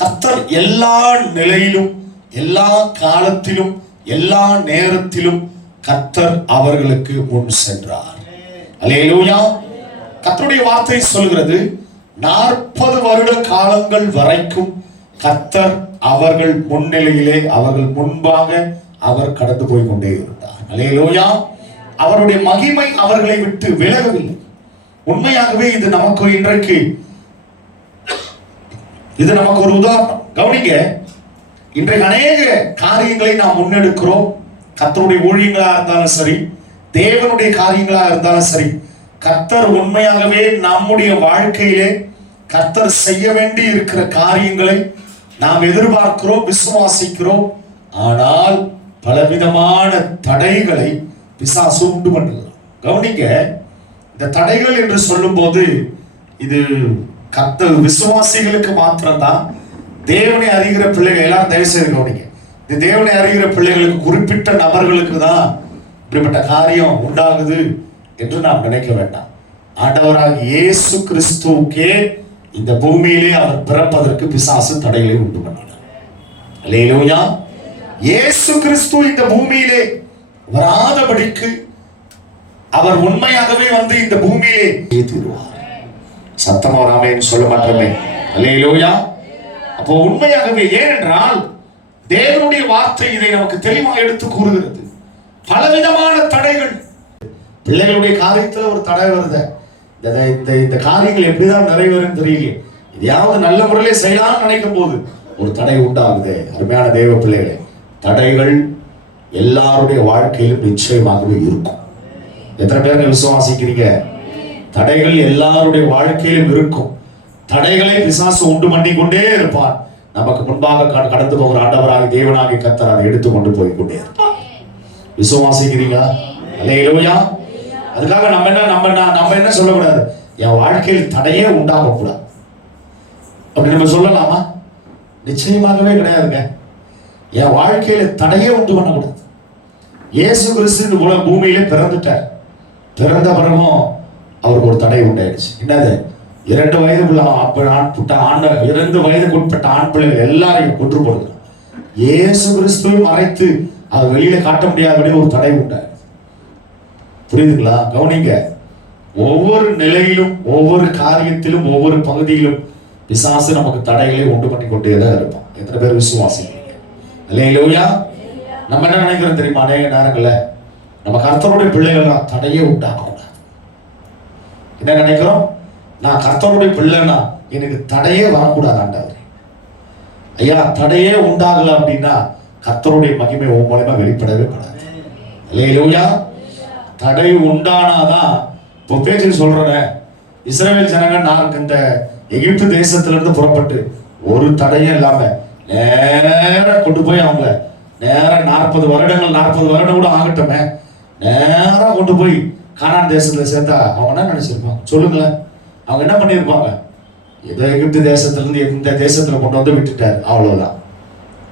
கர்த்தர் எல்லா நிலையிலும், எல்லா காலத்திலும், எல்லா நேரத்திலும் கர்த்தர் அவர்களுக்கு முன் சென்றார். அல்லேலூயா. கர்த்தருடைய வார்த்தை சொல்கிறது, 40 வருட காலங்கள் வரைக்கும் கர்த்தர் அவர்கள் முன்னிலையிலே, அவர்கள் முன்பாக அவர் கடந்து போய் கொண்டே இருந்தார். அல்லேலூயா. அவருடைய மகிமை அவர்களை விட்டு விலகவில்லை. உண்மையாகவே இது நமக்கு இன்றைக்கு இது நமக்கு ஒரு உதாரணம். கவனிங்க, இன்றைக்கு அநேக காரியங்களை நாம் முன்னெடுக்கிறோம். கர்த்தருடைய ஊழியங்களா இருந்தாலும் சரி, தேவனுடைய காரியங்களா இருந்தாலும் சரி, கர்த்தர் உண்மையாகவே நம்முடைய வாழ்க்கையிலே கர்த்தர் செய்ய வேண்டி இருக்கிற காரியங்களை நாம் எதிர்பார்க்கிறோம், விசுவாசிக்கிறோம். ஆனால் பலவிதமான தடைகளை பிசாசு உண்டு பண்ணுகிறோம். கவனிங்க, இந்த தடைகள் என்று சொல்லும் போது இது கர்த்தர் விசுவாசிகளுக்கு மாத்திரம்தான். தேவனை அறிகிற பிள்ளைகள் எல்லாரும் தயவு செய்து கவனிங்க, இந்த தேவனை அறிகிற பிள்ளைகளுக்கு, குறிப்பிட்ட நபர்களுக்கு தான் இப்படிப்பட்ட காரியம் உண்டாகுது என்று நாம் நினைக்க வேண்டாம். ஆண்டவராக இயேசு கிறிஸ்துவுக்கே இந்த பூமியிலே அவர் பிறப்பதற்கு பிசாசு தடைகளை உண்டு பண்ணினார். அல்லேலூயா. இயேசு கிறிஸ்து இந்த பூமியிலே வராதபடிக்கு அவர் உண்மையாகவே வந்து இந்த பூமியிலே தீருவார். சத்தமா ஒரு ஆமென் சொல்ல மாட்டோமே. அல்லேலூயா. அப்போ உண்மையாகவே, ஏனென்றால் தேவனுடைய வார்த்தை இதை நமக்கு தெளிவாக எடுத்து கூறுகிறது. பலவிதமான தடைகள் பிள்ளைகளுடைய காரியத்துல ஒரு தடை வருது. இந்த காரியங்கள் எப்படிதான் நிறைவேறும் தெரியல. எதையாவது நல்ல முறையிலே செய்யலாம்னு நினைக்கும் போது ஒரு தடை உண்டாகுது. அருமையான தேவ பிள்ளைகளே, தடைகள் எல்லாருடைய வாழ்க்கையிலும் நிச்சயமாகவே இருக்கும். எத்தனை பேர் விசுவாசிக்கிறீங்க? தடைகள் எல்லாருடைய வாழ்க்கையிலும் இருக்கும். தடைகளை பிசாசு உண்டு பண்ணி கொண்டே இருப்பான். நமக்கு முன்பாக கடந்து போகிற ஆண்டவராக தேவனாக கர்த்தர் அதை எடுத்துக்கொண்டு போய் கொண்டே இருப்பான். விசுவாசிக்கிறீங்களா? அல்லேலூயா. அதுக்காக நம்ம என்ன சொல்லக்கூடாது, என் வாழ்க்கையில் தடையே உண்டாக கூடாது அப்படி நம்ம சொல்லலாமா? நிச்சயமாகவே கிடையாதுங்க. என் வாழ்க்கையில தடையே உண்டு பண்ணக்கூடாது. இயேசு கிறிஸ்து பூமியிலே பிறந்துட்டார். பிறந்த பிறகும் அவருக்கு ஒரு தடை உண்டாயிடுச்சு. என்னது? 2 வயதுக்குட்பட்ட ஆண் பிள்ளைகள் எல்லாரையும் கொன்று போடுகிறார். இயேசு கிறிஸ்துவை மறைத்து அதை வெளியில காட்ட முடியாதபடி ஒரு தடை உண்டாயிடுச்சு. புரியுதுங்களா? கவனிங்க, ஒவ்வொரு நிலையிலும், ஒவ்வொரு காரியத்திலும், ஒவ்வொரு பகுதியிலும் பிசாசு நமக்கு தடைகளை உண்டு பண்ணி கொண்டேதான் இருப்பான். எத்தனை பேர் விசுவாசிக்கிறீங்க? அல்லேலூயா. நம்ம என்ன நினைக்கிறோம் தெரியுமா? அநேக நேரங்கள்ல நம்ம கர்த்தருடைய பிள்ளைகள் தடையே உண்டாகக்கூடாது. என்ன நினைக்கிறோம்? நான் கர்த்தருடைய பிள்ளைனா எனக்கு தடையே வரக்கூடாது. ஆண்டவரே, ஐயா, தடையே உண்டாகல அப்படின்னா கர்த்தருடைய மகிமை உன் மூலமா வெளிப்படவே படாது. அல்லேலூயா. தடை உண்டானாதான். இப்போ பேச்சு சொல்றேன், இஸ்ரவேல் ஜனங்க நான் இந்த எகிப்து தேசத்திலிருந்து புறப்பட்டு ஒரு தடையும் இல்லாம நேர கொண்டு போய் அவங்க நேர 40 வருடம் கூட ஆகட்டுமே, நேரா கொண்டு போய் கானான் தேசத்துல சேர்த்தா அவங்க என்ன நினைச்சிருப்பாங்க சொல்லுங்களேன்? அவங்க என்ன பண்ணிருப்பாங்க? ஏதோ எகிப்து தேசத்திலிருந்து இந்த தேசத்துல கொண்டு வந்து விட்டுட்டார், அவ்வளவுதான்.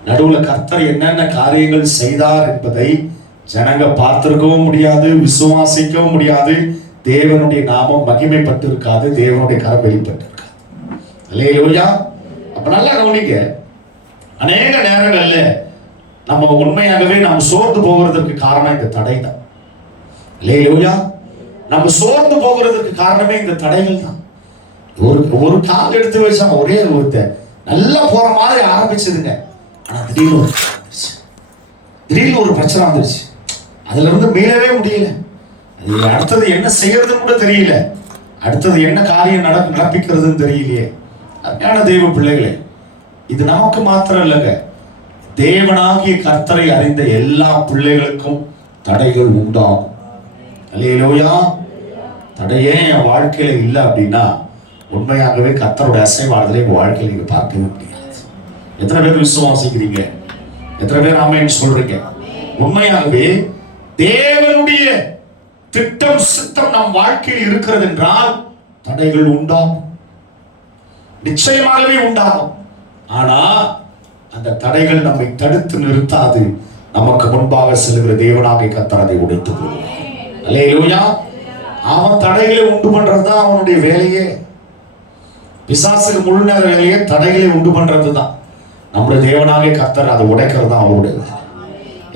நடுவுல கர்த்தர் என்னென்ன காரியங்கள் செய்தார் என்பதை ஜனங்க பார்த்திருக்கவும் முடியாது, விசுவாசிக்கவும் முடியாது. தேவனுடைய நாமம் மகிமைப்பட்டு இருக்காது, தேவனுடைய கரம் வெளிப்பட்டு இருக்காது. அல்லேலூயா. அப்ப நல்லா கவனிங்க, அநேக நேரங்கள்ல நம்ம உண்மையாகவே நம்ம சோர்ந்து போகிறதுக்கு காரணம் இந்த தடை தான். அல்லேலூயா. நம்ம சோர்ந்து போகிறதுக்கு காரணமே இந்த தடைகள் தான். ஒரு கால் எடுத்து வச்சா ஒரே நல்லா போற மாதிரி ஆரம்பிச்சதுங்க. ஆனா திடீர்னு ஒரு பிரச்சனை வந்துருச்சு. அதுல இருந்து மீளவே முடியல. அடுத்தது என்ன செய்யறதுன்னு கூட தெரியல. அடுத்தது என்ன காரியம் நடப்பிக்கிறதுன்னு தெரியலையே. அருமையான தெய்வ பிள்ளைகளே, இது நமக்கு மாத்திரம் இல்லைங்க, தேவனாகிய கர்த்தரை அறிந்த எல்லா பிள்ளைகளுக்கும் தடைகள் உண்டாகும். அல்லேலூயா. தடையே என் வாழ்க்கையில இல்லை அப்படின்னா உண்மையாகவே கர்த்தருடைய அசைவாடுதலை உங்க வாழ்க்கையில நீங்க பார்க்கவே முடியாது. எத்தனை பேர் விசுவாசிக்கிறீங்க? எத்தனை பேர் ஆமென் சொல்றீங்க? உண்மையாகவே தேவனுடைய திட்டம், சித்தம் நம் வாழ்க்கையில் இருக்கிறது என்றால் தடைகள் உண்டாகும், நிச்சயமாகவே உண்டாகும். ஆனா அந்த தடைகள் நம்மை தடுத்து நிறுத்தாது. நமக்கு முன்பாக செல்கிற தேவனாகிய கர்த்தர் அதை உடைத்து போடுவார். அல்லேலூயா. அவன் தடைகளை உண்டு பண்றதுதான் அவனுடைய வேலையே. பிசாசுக்கு முழு நேர வேலையை தடைகளை உண்டு பண்றதுதான். நம்முடைய தேவனாகிய கர்த்தர் அதை உடைக்கிறது தான் அவருடைய.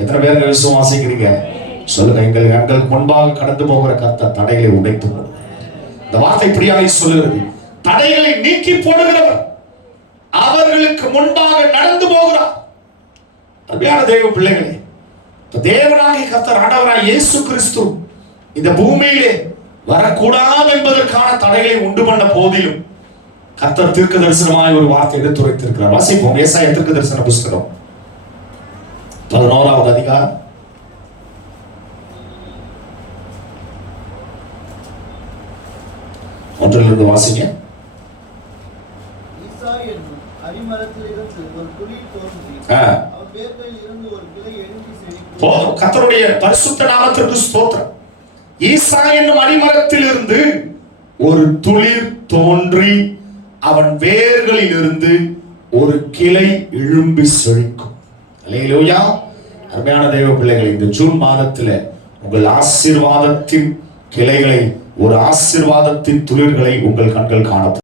எத்தனை பேர் விசுவாசிக்கிறீங்க சொல்லுங்க. எங்களுக்கு முன்பாக கடந்து போகிற கர்த்தர் தடைகளை உடைத்து போடுவார். இந்த வார்த்தை இப்படியாக சொல்லுகிறது, தடைகளை நீக்கி போடுகிறவர் அவர்களுக்கு முன்பாக நடந்து போகிறார். அருமையான தேவ பிள்ளைகளே, தேவனாகிய கர்த்தர் ஆண்டவராகிய இயேசு கிறிஸ்து இந்த பூமியிலே வரக்கூடாது என்பதற்கான தடைகளை உண்டு பண்ண போதிலும் கர்த்தர் தீர்க்க தரிசனமாய் ஒரு வார்த்தை எடுத்துரைத்திருக்கிறார். வாசிப்போம். ஏசாயா தீர்க்க தரிசன புஸ்தகம் 11வது அதிகாரம் 1 வாசிங்க. கர்த்தருடைய பரிசுத்த நாமத்திற்கு ஸ்தோத்திரம். ஈசா என்னும் அடிமரத்தில் இருந்து ஒரு துளிர் தோன்றி அவன் வேர்களில் இருந்து ஒரு கிளை எழும்பி செழிக்கும். அல்லேலூயா. அருமையான தெய்வ பிள்ளைகளை, இந்த ஜூன் மாதத்தில் உங்கள் ஆசீர்வாதத்தின் கிளைகளை, ஒரு ஆசீர்வாதத்தின் துளிர்களை உங்கள் கண்கள் காணப்படும்.